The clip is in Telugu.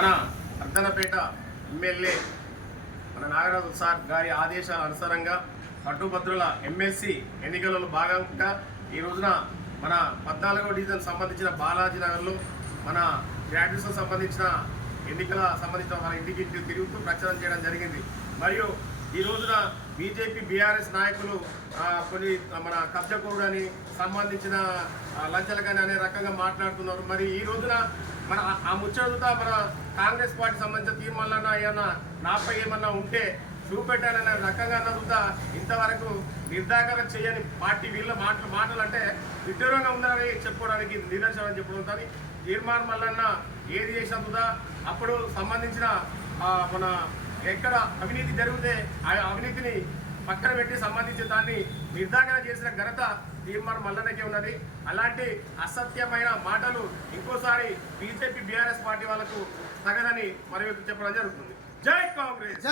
మన అర్ధనపేట ఎమ్మెల్యే మన నాగరాజు సార్ గారి ఆదేశాల అనుసారంగా పట్టుభద్రుల ఎమ్మెల్సీ ఎన్నికలలో భాగంగా ఈ రోజున మన 14వ డివిజన్ సంబంధించిన బాలాజీ నగర్లో మన గ్రాడ్యుయేషన్ సంబంధించిన ఎన్నికల సంబంధించిన మన ఇంటికి తిరుగుతూ ప్రచారం చేయడం జరిగింది. మరియు ఈ రోజున బీజేపీ బీఆర్ఎస్ నాయకులు కొన్ని మన కబ్జకోడని సంబంధించిన లంచాలు కానీ అనే రకంగా మాట్లాడుతున్నారు. మరి ఈ రోజున మన ఆ ముచ్చట మన కాంగ్రెస్ పార్టీ సంబంధించిన తీర్మానాలన్నా ఏమన్నా నాపై ఏమన్నా ఉంటే చూపెట్టాలనే రకంగా అన్నదా ఇంతవరకు నిర్ధారణ చేయని పార్టీ వీళ్ళ మాటలు అంటే విడ్డూరంగా ఉందని చెప్పుకోవడానికి నిదర్శనం అని చెప్పడం. తీర్మానం మల్లన్న ఏది చేసినందుదా అప్పుడు సంబంధించిన మన ఎక్కడ అవినీతి జరిగితే ఆ అవినీతిని పక్కన పెట్టి సంబంధించిన దాన్ని నిర్ధారణ చేసిన ఘనత తీర్మానం మల్లన్నకే ఉన్నది. అలాంటి అసత్యమైన మాటలు ఇంకోసారి బీజేపీ బీఆర్ఎస్ పార్టీ వాళ్ళకు తగదని మరి చెప్పడం జరుగుతుంది. జై కాంగ్రెస్.